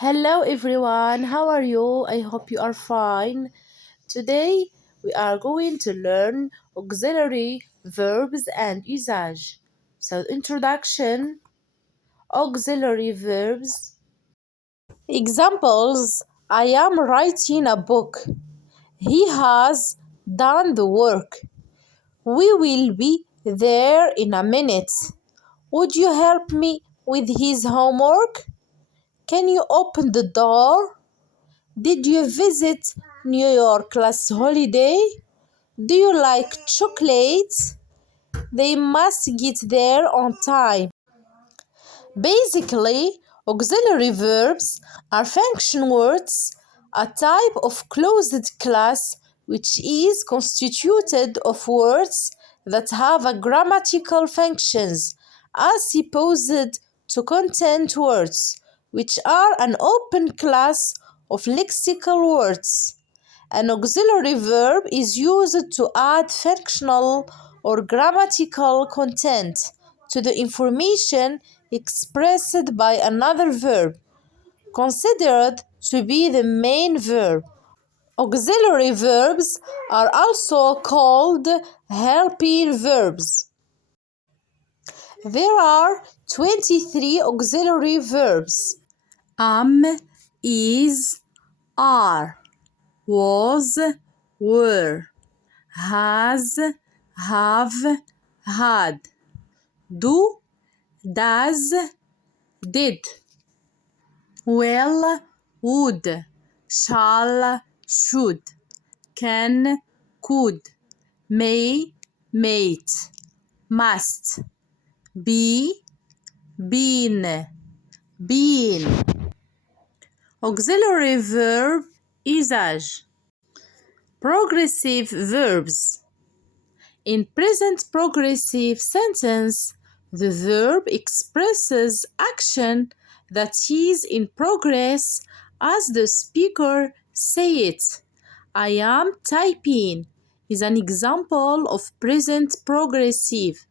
Hello everyone, how are you? I hope you are fine. Today we are going to learn auxiliary verbs and usage. So, introduction, auxiliary verbs. Examples: I am writing a book. He has done the work. We will be there in a minute. Would you help me with his homework? Can you open the door? Did you visit New York last holiday? Do you like chocolates? They must get there on time. Basically, auxiliary verbs are function words, a type of closed class which is constituted of words that have a grammatical functions as opposed to content words, which are an open class of lexical words. An auxiliary verb is used to add functional or grammatical content to the information expressed by another verb, considered to be the main verb. Auxiliary verbs are also called helping verbs. There are 23 auxiliary verbs. Am, is, are, was, were, has, have, had, do, does, did, will, would, shall, should, can, could, may, might, must, be, been, been. Auxiliary verb usage. Progressive verbs. In present progressive sentence, the verb expresses action that is in progress as the speaker says it. I am typing is an example of present progressive.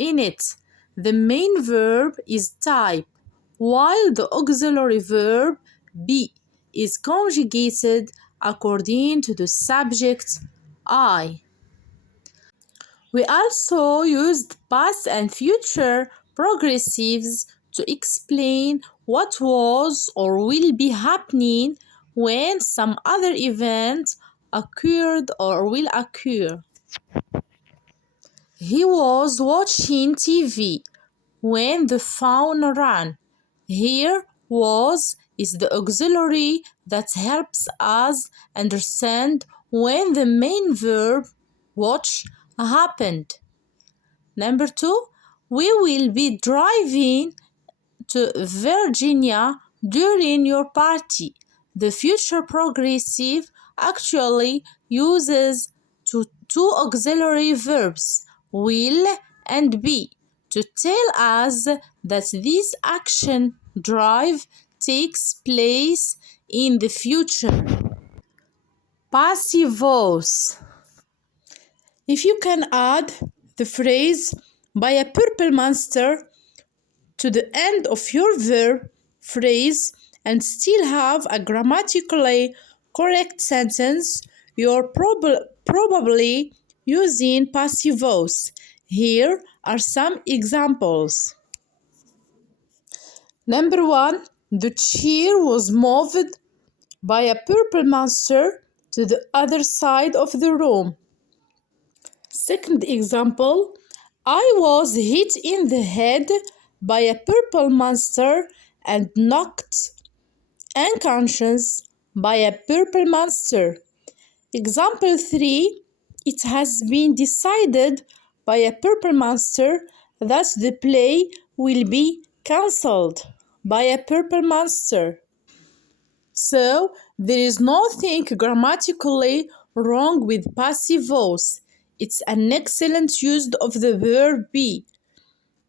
In it, the main verb is type, while the auxiliary verb be is conjugated according to the subject I. We also used past and future progressives to explain what was or will be happening when some other event occurred or will occur. He was watching TV when the phone rang. Here was is the auxiliary that helps us understand when the main verb watch happened. Number 2, we will be driving to Virginia during your party. The future progressive actually uses two auxiliary verbs, will and be, to tell us that this action drive takes place in the future. Passive voice. If you can add the phrase by a purple monster to the end of your verb phrase and still have a grammatically correct sentence, you're probably using passive voice. Here are some examples. Number 1, the chair was moved by a purple monster to the other side of the room. Second example, I was hit in the head by a purple monster and knocked unconscious by a purple monster. Example 3, it has been decided by a purple monster that the play will be cancelled by a purple monster. So, there is nothing grammatically wrong with passive voice. It's an excellent use of the verb be.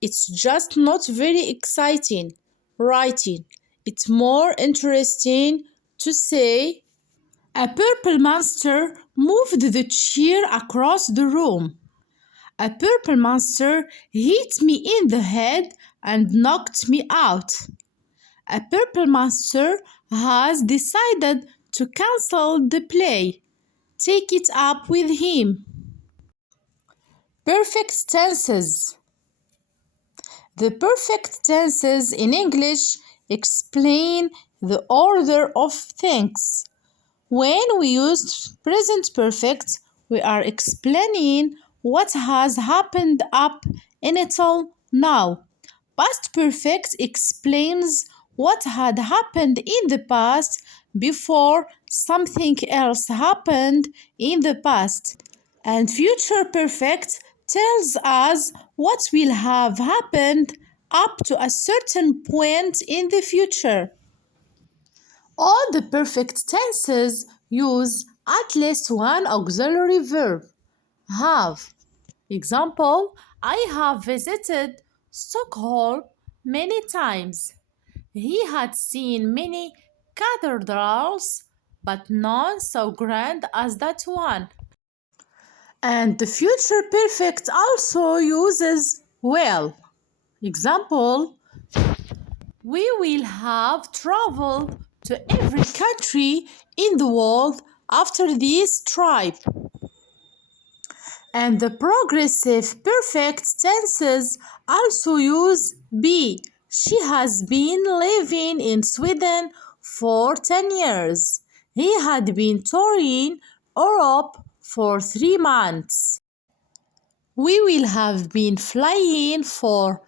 It's just not very exciting writing. It's more interesting to say, a purple monster moved the chair across the room. A purple monster hit me in the head and knocked me out. A purple monster has decided to cancel the play. Take it up with him. Perfect tenses. The perfect tenses in English explain the order of things. When we use present perfect, we are explaining what has happened up until now. Past perfect explains what had happened in the past before something else happened in the past. And future perfect tells us what will have happened up to a certain point in the future. All the perfect tenses use at least one auxiliary verb. Have. Example, I have visited Stockholm many times. He had seen many cathedrals, but none so grand as that one. And the future perfect also uses will. Example, we will have traveled to every country in the world after this trip. And the progressive perfect tenses also use be. She has been living in Sweden for 10 years. He had been touring Europe for 3 months. We will have been flying for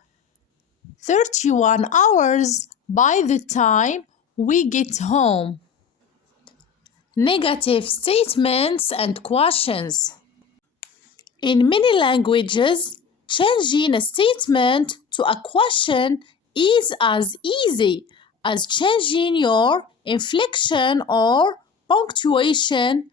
31 hours by the time we get home. Negative statements and questions. In many languages, changing a statement to a question is as easy as changing your inflection or punctuation.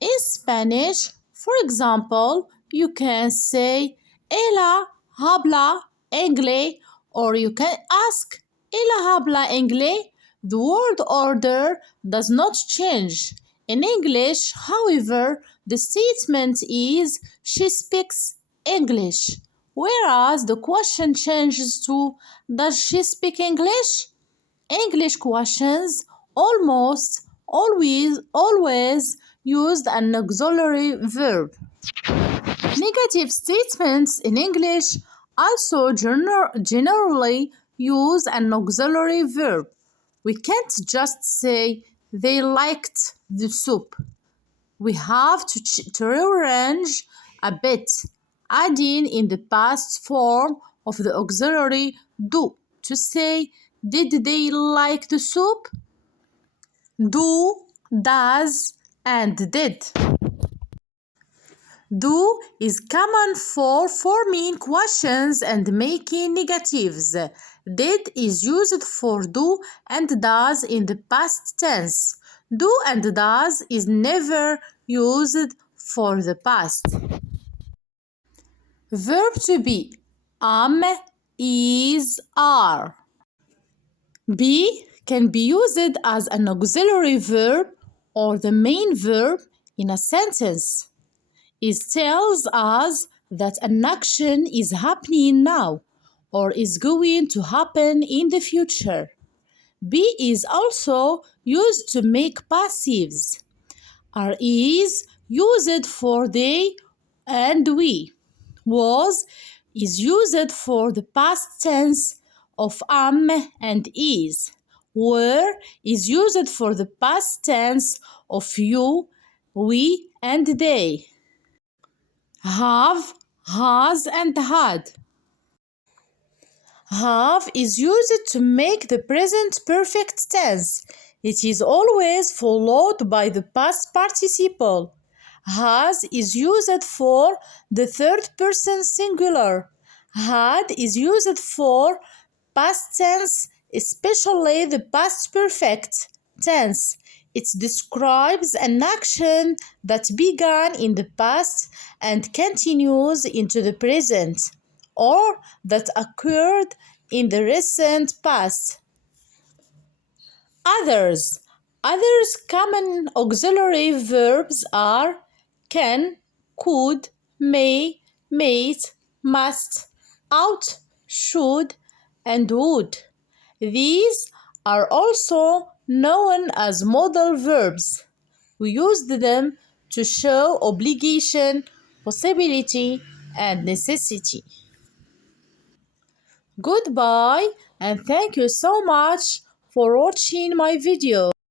In Spanish, for example, you can say ella habla inglés, or you can ask ella habla inglés. The word order does not change. In English, however, the statement is she speaks English, whereas the question changes to does she speak English? English questions almost always used an auxiliary verb. Negative statements in English also generally use an auxiliary verb. We can't just say they liked the soup. We have to rearrange a bit, adding in the past form of the auxiliary do to say, did they like the soup? Do, does, and did. Do is common for forming questions and making negatives. Did is used for do and does in the past tense. Do and does is never used for the past. Verb to be is, are. Be can be used as an auxiliary verb or the main verb in a sentence. It tells us that an action is happening now or is going to happen in the future. Be is also used to make passives. Are is used for they and we. Was is used for the past tense of am and is. Were is used for the past tense of you, we, and they. Have, has, and had. Have is used to make the present perfect tense. It is always followed by the past participle. Has is used for the third person singular. Had is used for past tense, especially the past perfect tense. It describes an action that began in the past and continues into the present, or that occurred in the recent past. Others. Others common auxiliary verbs are can, could, may, might, must, ought, should, and would. These are also known as modal verbs. We used them to show obligation, possibility, and necessity. Goodbye, and thank you so much for watching my video.